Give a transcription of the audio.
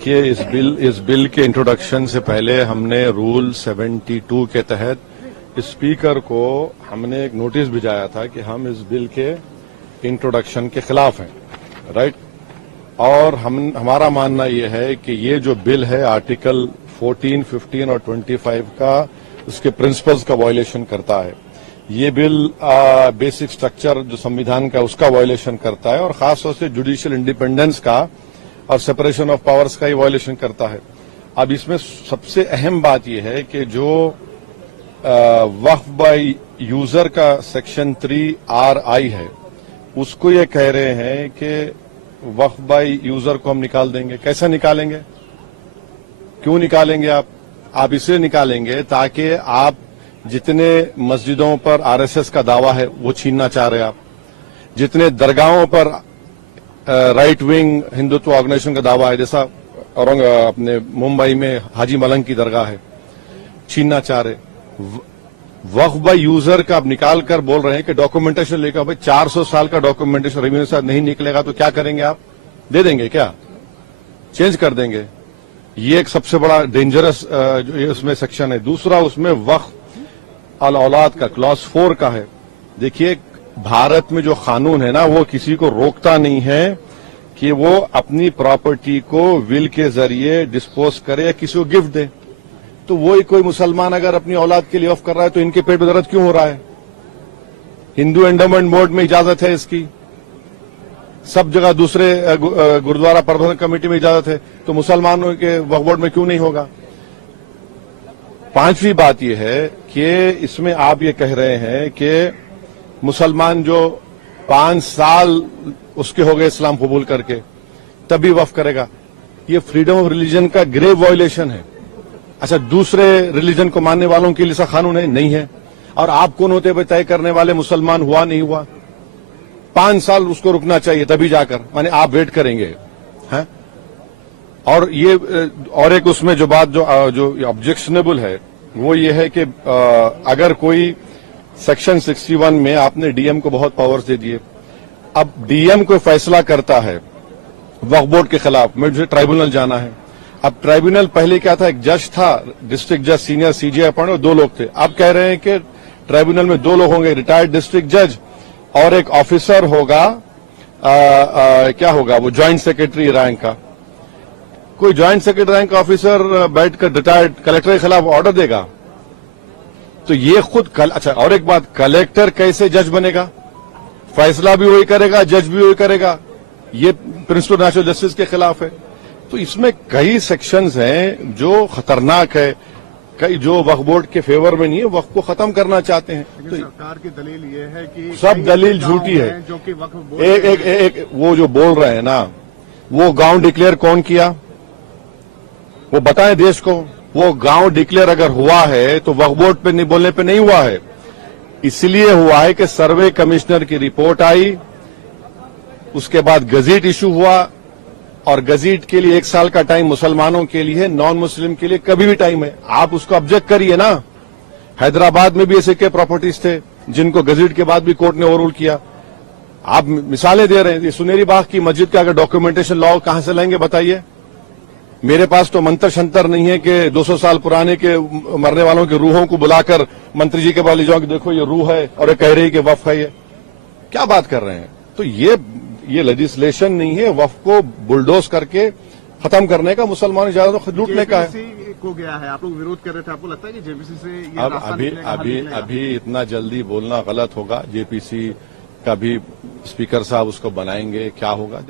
کہ اس بل کے انٹروڈکشن سے پہلے ہم نے رول 72 کے تحت اسپیکر کو ہم نے ایک نوٹس بھیجایا تھا کہ ہم اس بل کے انٹروڈکشن کے خلاف ہیں، رائٹ؟ اور ہمارا ماننا یہ ہے کہ یہ جو بل ہے آرٹیکل 14, 15 اور 25 کا اس کے پرنسپلز کا وائلیشن کرتا ہے۔ یہ بل بیسک سٹرکچر جو سمویدھان کا اس کا وائلیشن کرتا ہے اور خاص طور سے جوڈیشل انڈیپینڈنس کا اور سپریشن آف پاورز کا ہی وائلیشن کرتا ہے۔ اب اس میں سب سے اہم بات یہ ہے کہ جو وقف بائی یوزر کا سیکشن 3RI ہے اس کو یہ کہہ رہے ہیں کہ وقف بائی یوزر کو ہم نکال دیں گے۔ کیسا نکالیں گے؟ کیوں نکالیں گے آپ اسے نکالیں گے تاکہ آپ جتنے مسجدوں پر RSS کا دعویٰ ہے وہ چھیننا چاہ رہے آپ، جتنے درگاہوں پر رائٹ ونگ ہندوتو آرگنائزیشن کا دعویٰ ہے، جیسا اپنے ممبئی میں حاجی ملنگ کی درگاہ ہے، چھیننا چاہ رہے۔ وقف بائی یوزر کا اب نکال کر بول رہے ہیں کہ ڈاکومنٹیشن لے کر بھائی 400 سال کا ڈاکومنٹیشن ریونیو سے نہیں نکلے گا تو کیا کریں گے آپ؟ دے دیں گے کیا؟ چینج کر دیں گے؟ یہ ایک سب سے بڑا ڈینجرس اس میں سیکشن ہے۔ دوسرا اس میں وقف الاولاد کا کلاس 4 کا ہے۔ دیکھیے بھارت میں جو قانون ہے نا وہ کسی کو روکتا نہیں ہے کہ وہ اپنی پراپرٹی کو ول کے ذریعے ڈسپوز کرے یا کسی کو گفٹ دے۔ تو وہی کوئی مسلمان اگر اپنی اولاد کے لیے وقف کر رہا ہے تو ان کے پیٹ میں درد کیوں ہو رہا ہے؟ ہندو انڈومنٹ بورڈ میں اجازت ہے اس کی، سب جگہ دوسرے گردوارہ پربندھن کمیٹی میں اجازت ہے، تو مسلمانوں کے وقف بورڈ میں کیوں نہیں ہوگا؟ پانچویں بات یہ ہے کہ اس میں آپ یہ کہہ رہے ہیں کہ مسلمان جو 5 سال اس کے ہو گئے اسلام قبول کر کے تبھی وقف کرے گا، یہ فریڈم آف ریلیجن کا گریو وائلیشن ہے۔ اچھا دوسرے ریلیجن کو ماننے والوں کے لیے ایسا قانون ہے؟ نہیں ہے۔ اور آپ کون ہوتے ہوئے طے کرنے والے مسلمان ہوا نہیں ہوا؟ 5 سال اس کو رکنا چاہیے تبھی جا کر، مانے آپ ویٹ کریں گے ہاں؟ اور یہ اور ایک اس میں جو بات جو آبجیکشنیبل ہے وہ یہ ہے کہ اگر کوئی سیکشن 61 میں آپ نے ڈی ایم کو بہت پاورز دے دیے، اب ڈی ایم کو فیصلہ کرتا ہے وقف بورڈ کے خلاف، مجھے ٹرائبونل جانا ہے۔ اب ٹرائبونل پہلے کیا تھا؟ ایک جج تھا، ڈسٹرکٹ جج سینئر CJ اپوائنٹ، اور 2 لوگ تھے۔ اب کہہ رہے ہیں کہ ٹرائبونل میں 2 لوگ ہوں گے، ریٹائرڈ ڈسٹرکٹ جج اور ایک آفیسر ہوگا، کیا ہوگا وہ جوائنٹ سیکرٹری رینک کا۔ کوئی جوائنٹ سیکرٹری رینک کا آفیسر بیٹھ کر ریٹائرڈ کلیکٹر کے خلاف آرڈر دے گا تو یہ خود اچھا اور ایک بات، کلیکٹر کیسے جج بنے گا؟ فیصلہ بھی وہی کرے گا، جج بھی وہی کرے گا، یہ پرنسپل نیچرل جسٹس کے خلاف ہے۔ تو اس میں کئی سیکشنز ہیں جو خطرناک ہے، کئی جو وقف بورڈ کے فیور میں نہیں ہے، وقف کو ختم کرنا چاہتے ہیں۔ تو سرکار کی دلیل یہ ہے کہ سب دلیل جھوٹی ہے۔ جو کہ وقف بورڈ ایک وہ جو بول رہے ہیں نا، وہ گاؤں ڈکلیئر کون کیا؟ وہ بتائیں دیش کو۔ وہ گاؤں ڈکلیئر اگر ہوا ہے تو وقف بورڈ پہ نہیں بولنے پہ نہیں ہوا ہے، اس لیے ہوا ہے کہ سروے کمشنر کی رپورٹ آئی، اس کے بعد گزٹ ایشو ہوا، اور گزٹ کے لیے 1 سال کا ٹائم مسلمانوں کے لیے ہے، نان مسلم کے لیے کبھی بھی ٹائم ہے۔ آپ اس کو آبجیکٹ کریے نا۔ حیدرآباد میں بھی ایسے کے پراپرٹیز تھے جن کو گزٹ کے بعد بھی کورٹ نے اوور رول کیا۔ آپ مثالیں دے رہے ہیں، یہ سنیری باغ کی مسجد کا اگر ڈاکومنٹیشن لاؤ کہاں سے لائیں گے بتائیے؟ میرے پاس تو منتر شنتر نہیں ہے کہ 200 سال پرانے کے مرنے والوں کی روحوں کو بلا کر منتری جی کے پاس لے جاؤں کہ دیکھو یہ روح ہے اور یہ کہہ رہی کہ وقف ہے۔ یہ کیا بات کر رہے ہیں؟ تو یہ لیجسلیشن نہیں ہے، وقف کو بلڈوز کر کے ختم کرنے کا، مسلمان زیادہ لوٹنے کا ہے۔ کو گیا ہے، آپ لوگ وروଧ کر رہے تھے، آپ کو لگتا ہے کہ JPC سے یہ راستہ نکلے گا؟ ابھی اتنا جلدی بولنا غلط ہوگا۔ JPC کا بھی اسپیکر صاحب اس کو بنائیں گے، کیا ہوگا